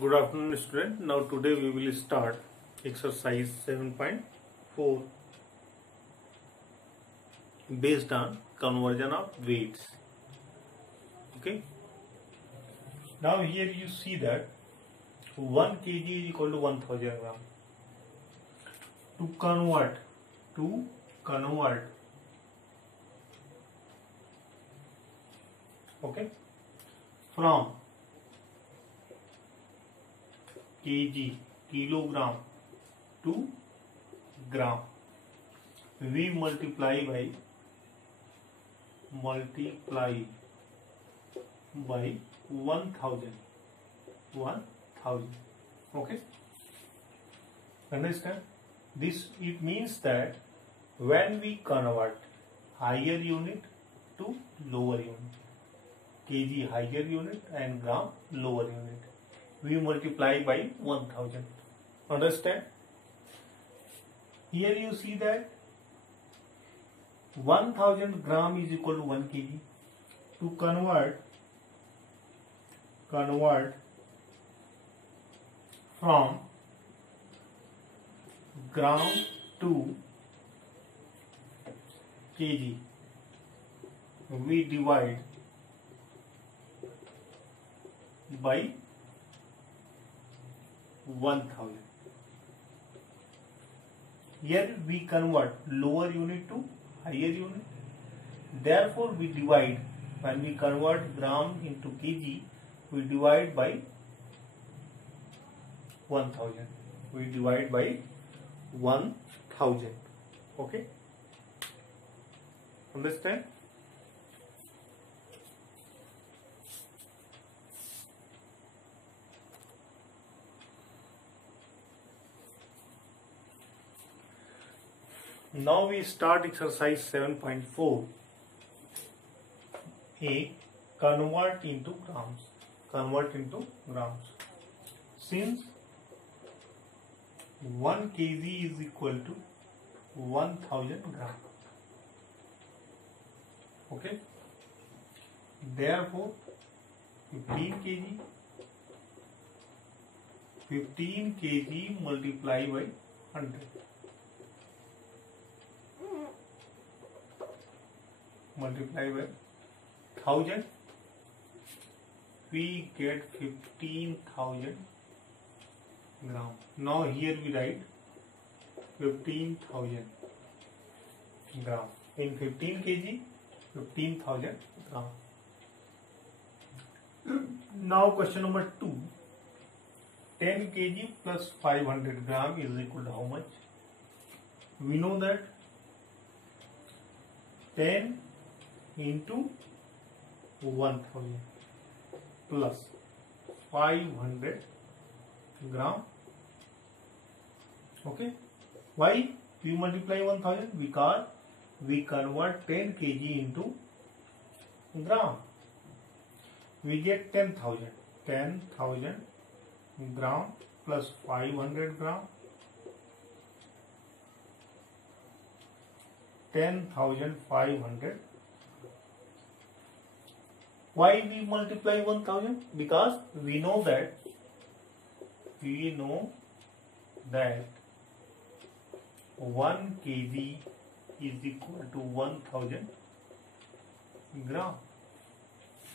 Good afternoon, student. Now today we will start exercise 7.4 based on conversion of weights. Okay. Now here you see that 1 kg is equal to 1000 gram. To convert okay, from kg kilogram to gram, we multiply by 1000. Okay, understand this? It means that when we convert higher unit to lower unit, kg higher unit and gram lower unit, we multiply by 1000. Understand? Here you see that 1000 gram is equal to 1 kg. To convert from gram to kg, we divide by 1000. Here we convert lower unit to higher unit. Therefore, we divide, when we convert gram into kg, we divide by 1000. We divide by 1000. Okay? Understand? Now we start exercise 7.4. A, convert into grams. Since 1 kg is equal to 1000 gram. Okay. Therefore, 15 kg multiply by 100. Multiply by 1000, we get 15,000 gram. Now here we write 15,000 gram. In 15 kg, 15,000 gram. Now question number 2. 10 kg plus 500 gram is equal to how much? We know that 10 into 1000 plus 500 gram. Okay. Why we multiply 1000? Because we convert 10 kg into gram. We get 10,000. 10,000 gram plus 500 gram. 10,500. Why we multiply 1000? Because we know that 1 kg is equal to 1000 gram.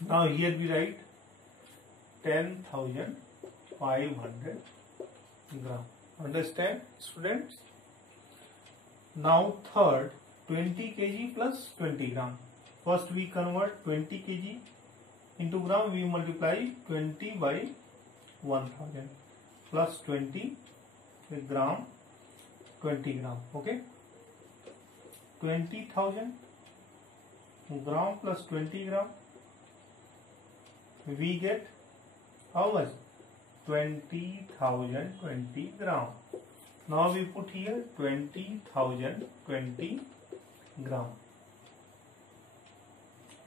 Now here we write 10,500 gram. Understand, students? Now third, 20 kg plus 20 gram. First we convert 20 kg into gram, we multiply 20 by 1000 plus 20 gram, 20 gram. Okay, 20,000 gram plus 20 gram, we get how much? 20,000 20 gram. Now we put here 20,000 20 gram.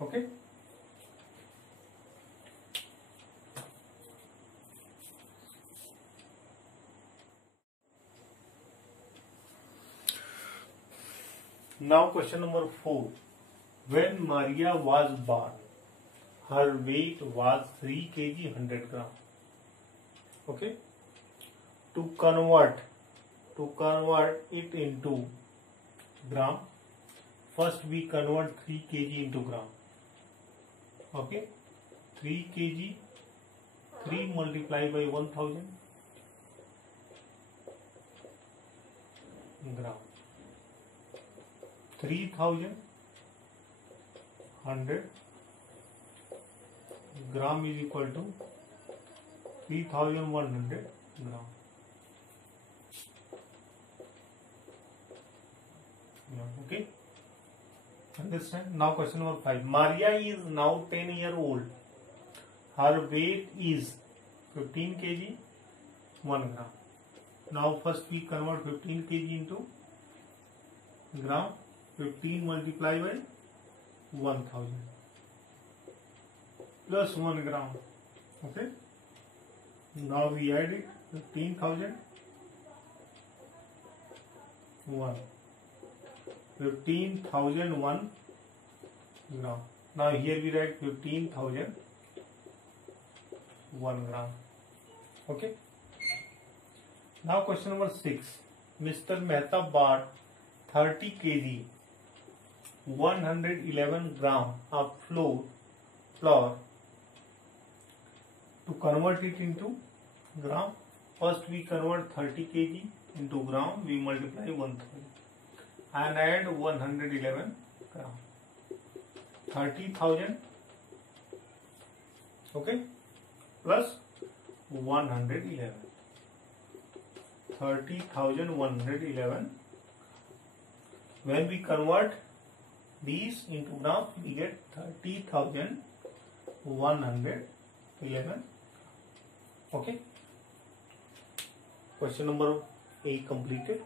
Okay. Now question number 4. When Maria was born, her weight was 3 kg 100 gram. Okay. To convert it into gram, first we convert 3 kg into gram. Okay, 3 kg, 3 multiplied by 1000 gram, 3000 100 gram is equal to 3100 gram. Okay, understand? Now question number 5. Maria is now 10 years old. Her weight is 15 kg 1 gram. Now first we convert 15 kg into gram. 15 multiplied by 1000 plus 1 gram. Okay, now we add it. 15,000 1 15,001 gram. Now here we write 15,001 gram. Okay. Now question number 6. Mr. Mehta bought 30 kg 111 gram of flour. To convert it into gram, first we convert 30 kg into gram, we multiply 1000 and add 111 gram. 30,000, okay, plus 111. 30,111. When we convert these into gram, we get 30,111. Okay. Question number 8 completed.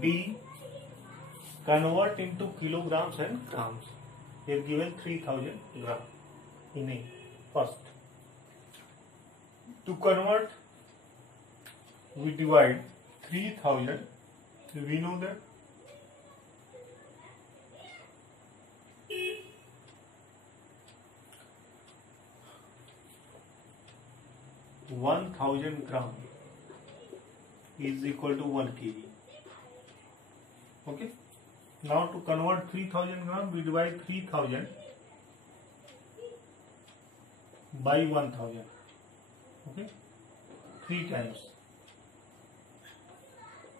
B. Convert into kilograms and grams. They have given 3000 gram in A. First, to convert, we divide 3000. We know that 1000 gram is equal to 1 kg. Okay. Now to convert 3000 gram, we divide 3000 by 1000. Okay. 3 times.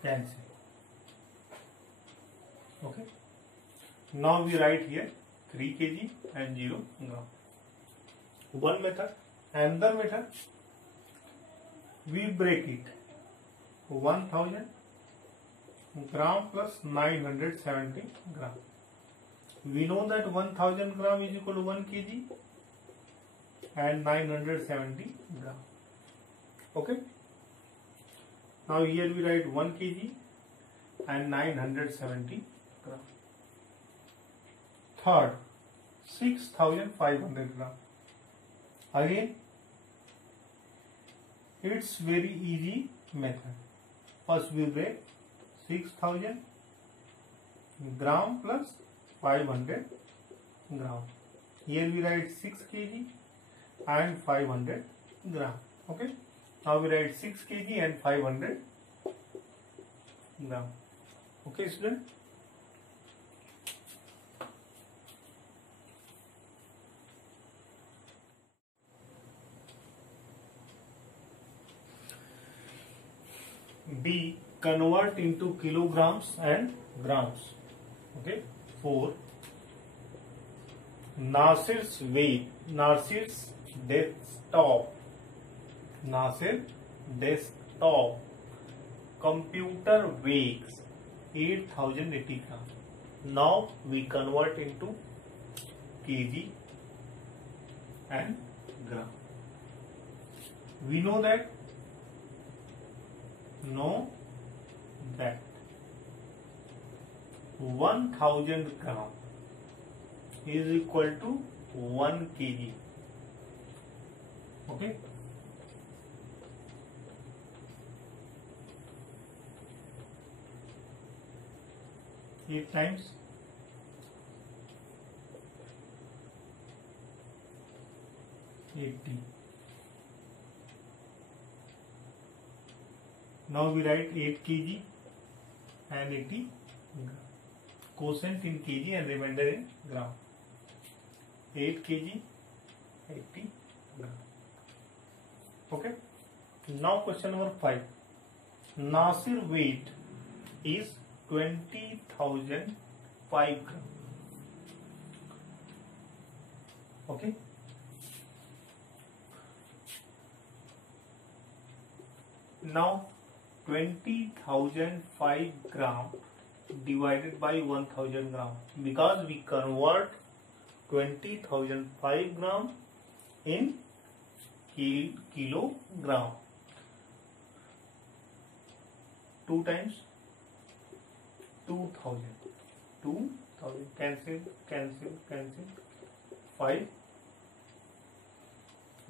Cancel. Okay. Now we write here 3 kg and 0 gram. One method. Another method, we break it. 1000 gram plus 970 gram. We know that 1000 gram is equal to 1 kg and 970 gram. Okay. Now here we write 1 kg and 970 gram. Third, 6500 gram. Again, it's very easy method. First we break 6000 gram plus 500 gram. Here we write 6 kg and 500 gram. Okay. Now we write 6 kg and 500 gram. Okay, student. B. Convert into kilograms and grams. Okay. 4. Nasir's weight. Nasir's desktop computer weighs 8080 grams. Now we convert into kg and gram. We know that 1000 gram is equal to 1 kg. Okay. 8 times 80. Now we write 8 kg and 80 gram. Quotient in kg and remainder in gram. 8 kg, 80 gram. Okay. Now question number 5. Nasir weight is 20,005 gram. Okay. Now 20,005 gram divided by 1,000 gram, because we convert 20,005 gram in kilogram. 2 times 2,000. Cancel. 5.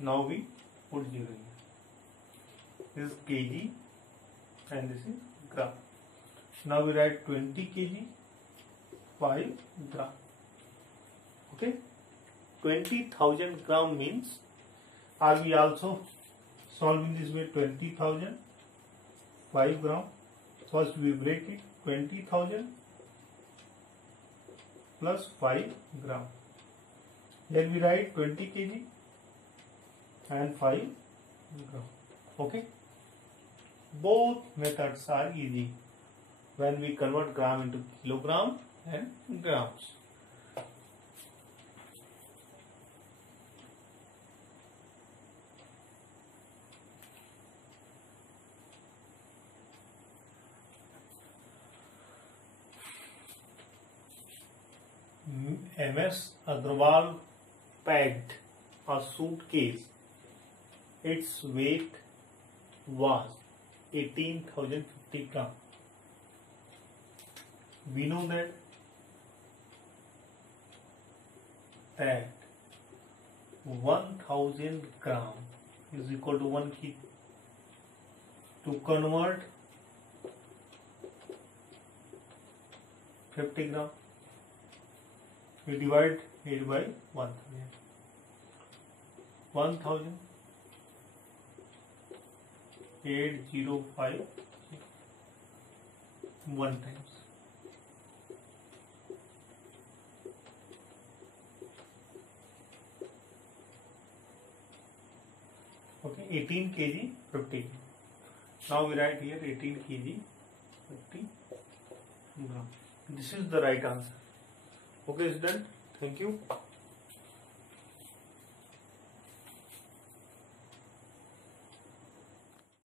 Now we put 0 here. This is kg and this is gram. Now we write 20 kg 5 gram. Okay. 20,000 gram means, are we also solving this way? 20,000 5 gram. First we break it. 20,000 plus 5 gram. Then we write 20 kg and 5 gram. Okay. Both methods are easy when we convert gram into kilogram and grams. MS Agrawal packed a suitcase. Its weight was 18,050 gram. We know that 1,000 gram is equal to 1 kg. To convert 50 gram, we divide it by 1,000. 1,000 805 1 times. Okay, 18 kg 50. Now we write here 18 kg 50 gram. This is the right answer. Okay, student. Thank you.